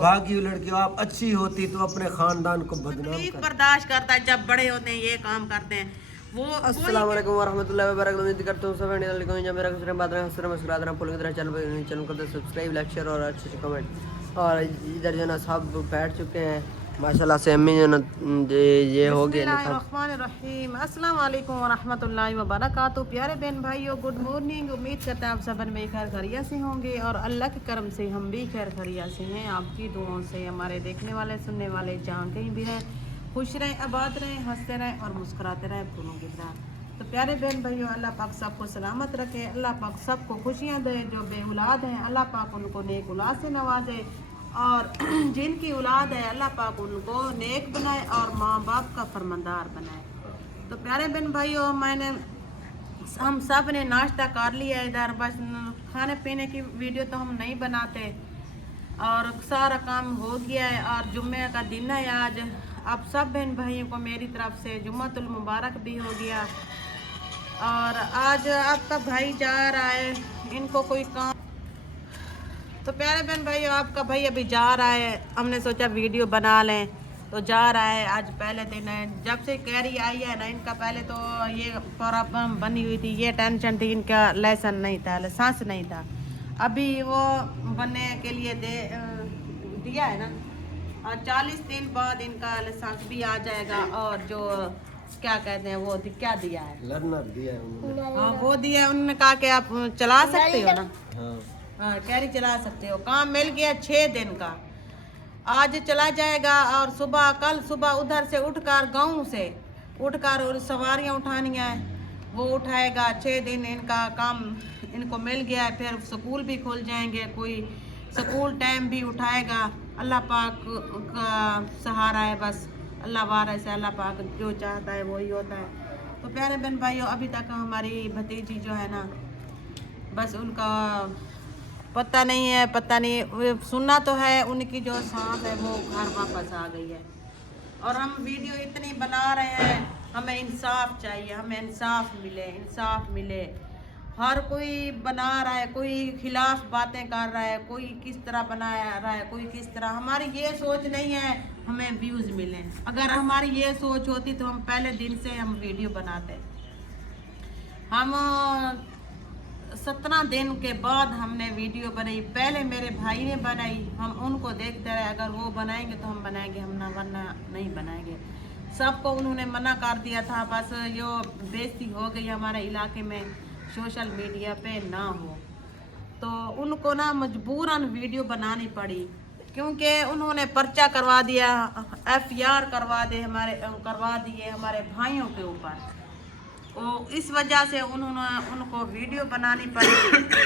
باقی لڑکیوں آپ اچھی ہوتی تو اپنے خاندان کو بدنام تکلیف کر. برداشت کرتا ہے جب بڑے ہوتے ہیں یہ کام کرتے ہیں وہ. السلام علیکم ورحمۃ اللہ وبرکاتہ. امید کرتا ہوں سب علیکم جب میرا کچھ بات رہے ہیں مسکرات رہا پھول کی طرح چینل کو سبسکرائب لائک شیئر اور اچھے کمنٹ. اور ادھر جو ہے نا سب بیٹھ چکے ہیں ماشاءاللہ سے. امی جو نا یہ ہو بسم گیا اللہ الرحمن الرحیم. السلام علیکم ورحمۃ اللہ وبرکاتہ. پیارے بہن بھائیو گڈ مارننگ. امید کرتے ہیں آپ سب میں خیر خیریت سے ہوں گے اور اللہ کے کرم سے ہم بھی خیر خیریت سے ہیں. آپ کی دعاؤں سے ہمارے دیکھنے والے سننے والے جہاں کہیں بھی رہیں خوش رہیں آباد رہیں ہنستے رہیں اور مسکراتے رہیں پھولوں کی طرح. تو پیارے بہن بھائیو اللہ پاک سب کو سلامت رکھے. اللہ پاک سب کو خوشیاں دے. جو بے اولاد ہیں اللہ پاک ان کو نیک اولاد سے نوازے اور جن کی اولاد ہے اللہ پاک ان کو نیک بنائے اور ماں باپ کا فرماندار بنائے. تو پیارے بہن بھائیو ہم سب نے ناشتہ کر لیا ادھر. بس کھانے پینے کی ویڈیو تو ہم نہیں بناتے اور سارا کام ہو گیا ہے اور جمعہ کا دن ہے آج. آپ سب بہن بھائیوں کو میری طرف سے جمعۃ المبارک بھی ہو گیا. اور آج آپ کا بھائی جا رہا ہے ان کو کوئی کام. تو پیارے بہن بھائی آپ کا بھائی ابھی جا رہا ہے. ہم نے سوچا ویڈیو بنا لیں تو جا رہا ہے. آج پہلے دن ہے جب سے کیری آئی ہے نا ان کا. پہلے تو یہ پرابلم بنی ہوئی تھی یہ ٹینشن تھی ان کا لیسن نہیں تھا لائسنس نہیں تھا. ابھی وہ بننے کے لیے دیا ہے نا اور 40 دن بعد ان کا لائسنس بھی آ جائے گا. اور جو کیا کہتے ہیں وہ کیا دیا ہے لرنر دیا ہے انہوں نے. ہاں وہ دیا ہے. انہوں نے کہا کہ آپ چلا سکتے ہو نا. ہاں ہاں کیری چلا سکتے ہو. کام مل گیا 6 دن کا. آج چلا جائے گا اور کل صبح ادھر سے اٹھ کر گاؤں سے اٹھ کر اور سواریاں اٹھانی ہیں وہ اٹھائے گا. 6 دن ان کا کام ان کو مل گیا ہے. پھر سکول بھی کھل جائیں گے. کوئی سکول ٹائم بھی اٹھائے گا. اللہ پاک کا سہارا ہے. بس اللہ وارث ہے. اللہ پاک جو چاہتا ہے وہی ہوتا ہے. تو پیارے بہن بھائیو ابھی تک ہماری بھتیجی جو ہے نا بس ان کا پتہ نہیں سننا تو ہے ان کی جو سانس ہے وہ گھر واپس آ گئی ہے. اور ہم ویڈیو اتنی بنا رہے ہیں ہمیں انصاف چاہیے. ہمیں انصاف ملے. ہر کوئی بنا رہا ہے کوئی خلاف باتیں کر رہا ہے کوئی کس طرح بنا رہا ہے کوئی کس طرح. ہماری یہ سوچ نہیں ہے ہمیں ویوز ملیں. اگر ہماری یہ سوچ ہوتی تو ہم پہلے دن سے ہم ویڈیو بناتے. ہم 17 دن کے بعد ہم نے ویڈیو بنائی. پہلے میرے بھائی نے بنائی. ہم ان کو دیکھتے رہے اگر وہ بنائیں گے تو ہم بنائیں گے. ہم نہ ورنہ نہیں بنائیں گے. سب کو انہوں نے منع کر دیا تھا. بس جو بےزتی ہو گئی ہمارے علاقے میں سوشل میڈیا پہ نہ ہو تو ان کو نا مجبوراً ویڈیو بنانی پڑی. کیونکہ انہوں نے پرچہ کروا دیا FIR کروا دیے ہمارے بھائیوں کے اوپر. اس وجہ سے انہوں نے ان کو ویڈیو بنانی پڑی.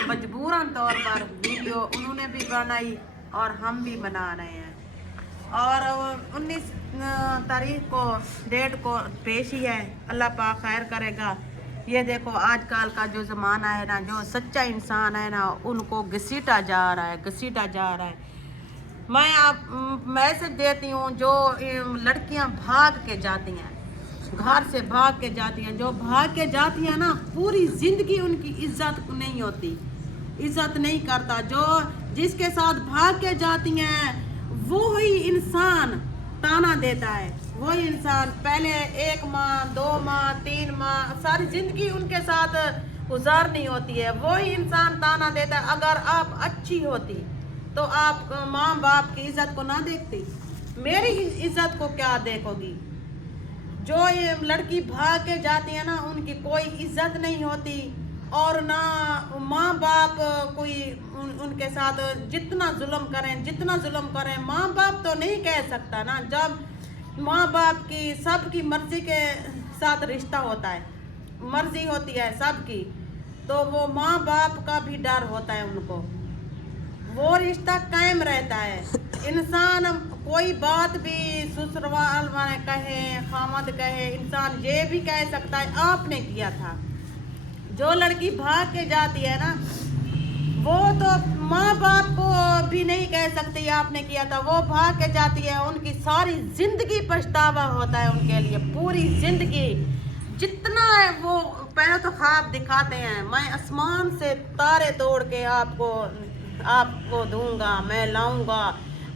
مجبوراً طور پر ویڈیو انہوں نے بھی بنائی اور ہم بھی بنا رہے ہیں. اور 19 تاریخ کو ڈیٹ کو پیش ہی ہے. اللہ پاک خیر کرے گا. یہ دیکھو آج کل کا جو زمانہ ہے نا جو سچا انسان ہے نا ان کو گھسیٹا جا رہا ہے. میں آپ میسج دیتی ہوں جو لڑکیاں بھاگ کے جاتی ہیں گھر سے بھاگ کے جاتی ہیں جو بھاگ کے جاتی ہیں نا پوری زندگی ان کی عزت نہیں ہوتی. عزت نہیں کرتا. جو جس کے ساتھ بھاگ کے جاتی ہیں وہی انسان تانا دیتا ہے. وہی انسان پہلے 1 ماہ 2 ماہ 3 ماہ ساری زندگی ان کے ساتھ گزارنی ہوتی ہے. وہی انسان تانا دیتا ہے. اگر آپ اچھی ہوتی تو آپ ماں باپ کی عزت کو نہ دیکھتی. میری عزت کو کیا دیکھو گی. جو یہ لڑکی بھاگ کے جاتی ہے نا ان کی کوئی عزت نہیں ہوتی اور نہ ماں باپ کوئی ان کے ساتھ جتنا ظلم کریں ماں باپ تو نہیں کہہ سکتا نا. جب ماں باپ کی سب کی مرضی کے ساتھ رشتہ ہوتا ہے مرضی ہوتی ہے سب کی تو وہ ماں باپ کا بھی ڈر ہوتا ہے. ان کو وہ رشتہ قائم رہتا ہے. انسان کوئی بات بھی سسرال والے کہے خامد کہے انسان یہ بھی کہہ سکتا ہے آپ نے کیا تھا. جو لڑکی بھاگ کے جاتی ہے نا وہ تو ماں باپ کو بھی نہیں کہہ سکتی آپ نے کیا تھا. وہ بھاگ کے جاتی ہے ان کی ساری زندگی پچھتاوا ہوتا ہے ان کے لیے. پوری زندگی جتنا ہے وہ پہلے تو خواب دکھاتے ہیں میں آسمان سے تارے توڑ کے آپ کو دوں گا میں لاؤں گا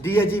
DIG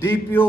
DPO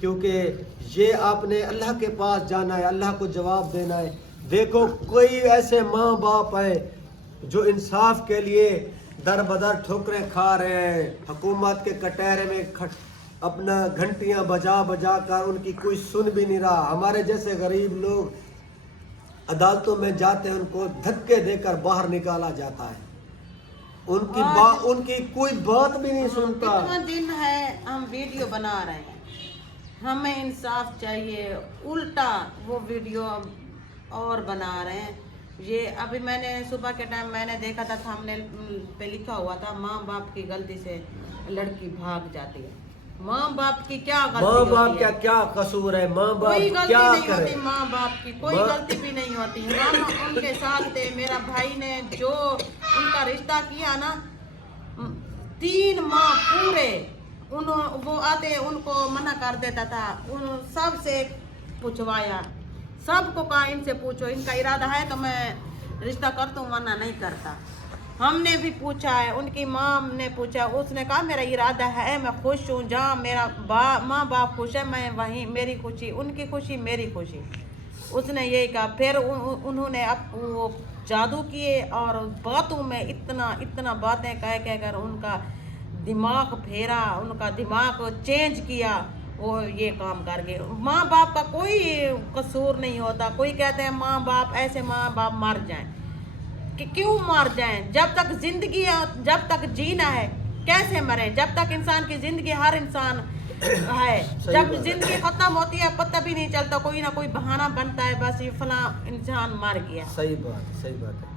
کیونکہ یہ آپ نے اللہ کے پاس جانا ہے, اللہ کو جواب دینا ہے. دیکھو کوئی ایسے ماں باپ ہے جو انصاف کے لیے در بدر ٹھوکریں کھا رہے ہیں, حکومت کے کٹہرے میں اپنا گھنٹیاں بجا بجا کر ان کی کوئی سن بھی نہیں رہا. ہمارے جیسے غریب لوگ عدالتوں میں جاتے ہیں, ان کو دھکے دے کر باہر نکالا جاتا ہے, ان کی کوئی بات بھی نہیں سنتا. اتنا دن ہے ہم ویڈیو بنا رہے ہیں, ہمیں انصاف چاہیے, الٹا وہ ویڈیو اور بنا رہے ہیں. یہ ابھی میں نے صبح کے ٹائم میں نے دیکھا تھا, ہم نے پہ لکھا ہوا تھا ماں باپ کی غلطی سے لڑکی بھاگ جاتی ہے. ماں باپ کی کیا غلطی ماں باپ ہوتی ہے؟ کیا قصور ہے؟ ماں باپ کوئی غلطی کیا نہیں کرے؟ ہوتی, ماں باپ کی کوئی غلطی بھی نہیں ہوتی. ہم ان کے ساتھ تھے, میرا بھائی نے جو ان کا رشتہ کیا نا, 3 ماہ پورے وہ آتے ان کو منع کر دیتا تھا. ان سب سے پوچھوایا, سب کو کہا ان سے پوچھو, ان کا ارادہ ہے تو میں رشتہ کرتا ہوں ورنہ نہیں کرتا. ہم نے بھی پوچھا ہے, ان کی ماں نے پوچھا, اس نے کہا میرا ارادہ ہے, میں خوش ہوں, جہاں میرا ماں باپ خوش ہے میں وہیں, میری خوشی ان کی خوشی میری خوشی. اس نے یہی کہا. پھر انہوں نے اب وہ جادو کیے اور باتوں میں اتنا باتیں کہہ کر ان کا دماغ پھیرا, ان کا دماغ چینج کیا, وہ یہ کام کر گئے. ماں باپ کا کوئی قصور نہیں ہوتا. کوئی کہتے ہیں ماں باپ ایسے ماں باپ مر جائیں, کہ کیوں مر جائیں؟ جب تک زندگی ہے, جب تک جینا ہے کیسے مریں؟ جب تک انسان کی زندگی, ہر انسان ہے, جب زندگی ختم ہوتی ہے پتہ بھی نہیں چلتا, کوئی نہ کوئی بہانہ بنتا ہے, بس یہ فلاں انسان مر گیا. صحیح بات ہے.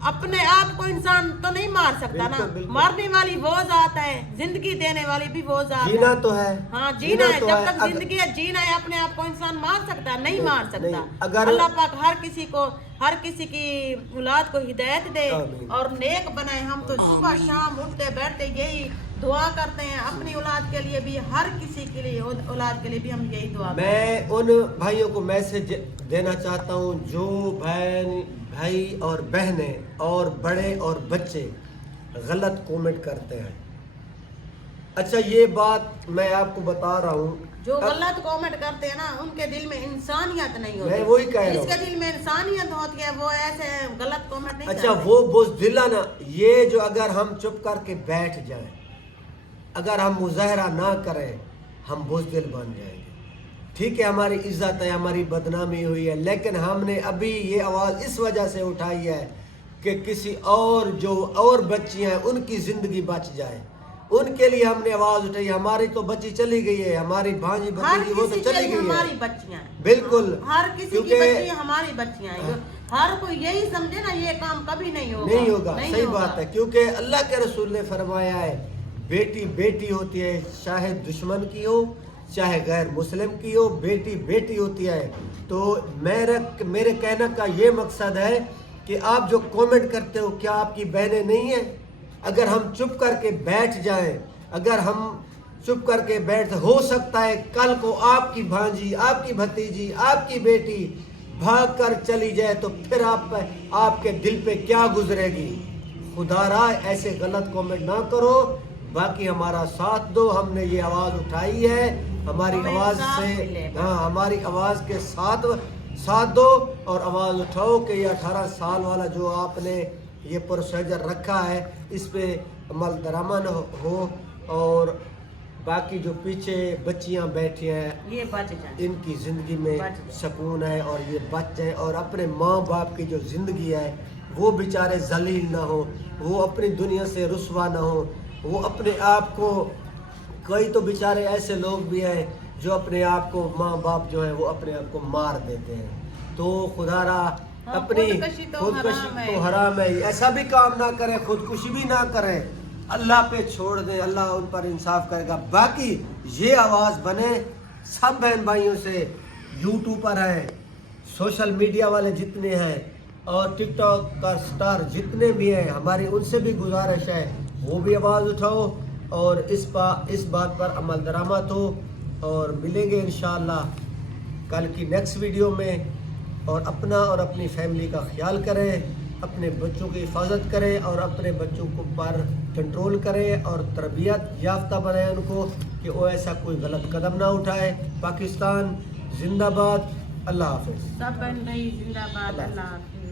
اپنے آپ کو انسان تو نہیں مار سکتا نا, مرنے والی وہ ذات ہے, زندگی دینے والی بھی وہ ذات ہے. جینا تو ہے, ہاں جینا ہے, جب تک زندگی ہے جینا ہے. اپنے آپ کو انسان مار سکتا ہے؟ نہیں مار سکتا. اللہ پاک ہر کسی کی اولاد کو ہدایت دے اور نیک بنائے. ہم تو صبح شام اٹھتے بیٹھتے یہی دعا کرتے ہیں اپنی اولاد کے لیے بھی, ہر کسی کے لیے اولاد کے لیے بھی ہم یہی دعا کرتے ہیں. میں ان بھائیوں کو میسج دینا چاہتا ہوں جو بھائی اور بہنیں اور بڑے اور بچے غلط کومنٹ کرتے ہیں. اچھا یہ بات میں آپ کو بتا رہا ہوں, جو غلط کومنٹ کرتے ہیں نا, ان کے دل میں انسانیت نہیں ہوتی. میں وہی کہہ رہا ہوں, جس کے دل میں انسانیت ہوتی ہے وہ ایسے غلط کومنٹ نہیں کرتے. اچھا وہ بزدل نا, یہ جو اگر ہم چپ کر کے بیٹھ جائیں, اگر ہم مظاہرہ نہ کریں, ہم بزدل بن جائیں گے. ٹھیک ہے ہماری عزت ہے, ہماری بدنامی ہوئی ہے, لیکن ہم نے ابھی یہ آواز اس وجہ سے اٹھائی ہے کہ کسی اور بچیاں ہیں ان کی زندگی بچ جائے, ان کے لیے ہم نے آواز اٹھائی. ہماری تو بچی چلی گئی ہے, ہماری بھانجی بھتیجی وہ تو چلی گئی ہے, ہماری بچیاں ہیں. بالکل, ہر کسی کی بچی ہماری بچیاں ہیں. ہر کوئی یہی سمجھے نا یہ کام کبھی نہیں ہوگا. صحیح بات ہے, کیونکہ اللہ کے رسول نے فرمایا ہے بیٹی بیٹی ہوتی ہے, چاہے دشمن کی ہو چاہے غیر مسلم کی ہو, بیٹی بیٹی ہوتی ہے. تو میرے کہنے کا یہ مقصد ہے کہ آپ جو کومنٹ کرتے ہو, کیا آپ کی بہنیں نہیں ہیں؟ اگر ہم چپ کر کے بیٹھ جائیں, ہو سکتا ہے کل کو آپ کی بھانجی, آپ کی بھتیجی, آپ کی بیٹی بھاگ کر چلی جائے, تو پھر آپ کے دل پہ کیا گزرے گی؟ خدا را ایسے غلط کومنٹ نہ کرو, باقی ہمارا ساتھ دو. ہم نے یہ آواز اٹھائی ہے, ہماری آواز کے ساتھ دو اور آواز اٹھاؤ کہ یہ 18 سال والا جو آپ نے یہ پروسیجر رکھا ہے اس پہ عمل درآمد ہو, اور باقی جو پیچھے بچیاں بیٹھی ہیں یہ بچ جائیں, ان کی زندگی میں سکون ہے اور یہ بچ جائیں, اور اپنے ماں باپ کی جو زندگی ہے وہ بیچارے ذلیل نہ ہو, وہ اپنی دنیا سے رسوا نہ ہو, وہ اپنے آپ کو, کئی تو بیچارے ایسے لوگ بھی ہیں جو اپنے آپ کو, ماں باپ جو ہیں وہ اپنے آپ کو مار دیتے ہیں. تو خدا را اپنی خودکشی تو حرام ہے, ایسا بھی کام نہ کریں, خودکشی بھی نہ کریں, اللہ پہ چھوڑ دیں, اللہ ان پر انصاف کرے گا. باقی یہ آواز بنے سب بہن بھائیوں سے, یوٹیوبر ہیں, سوشل میڈیا والے جتنے ہیں, اور ٹک ٹاک کا سٹار جتنے بھی ہیں, ہماری ان سے بھی گزارش ہے وہ بھی آواز اٹھاؤ اور اس بات پر عمل درآمد ہو. اور ملیں گے انشاءاللہ کل کی نیکسٹ ویڈیو میں, اور اپنا اور اپنی فیملی کا خیال کریں. اپنے بچوں کی حفاظت کرے اور اپنے بچوں کو پر کنٹرول کرے اور تربیت یافتہ بنائے ان کو کہ وہ ایسا کوئی غلط قدم نہ اٹھائے. پاکستان زندہ باد. اللہ حافظ. سب بن رہی زندہ باد. اللہ حافظ.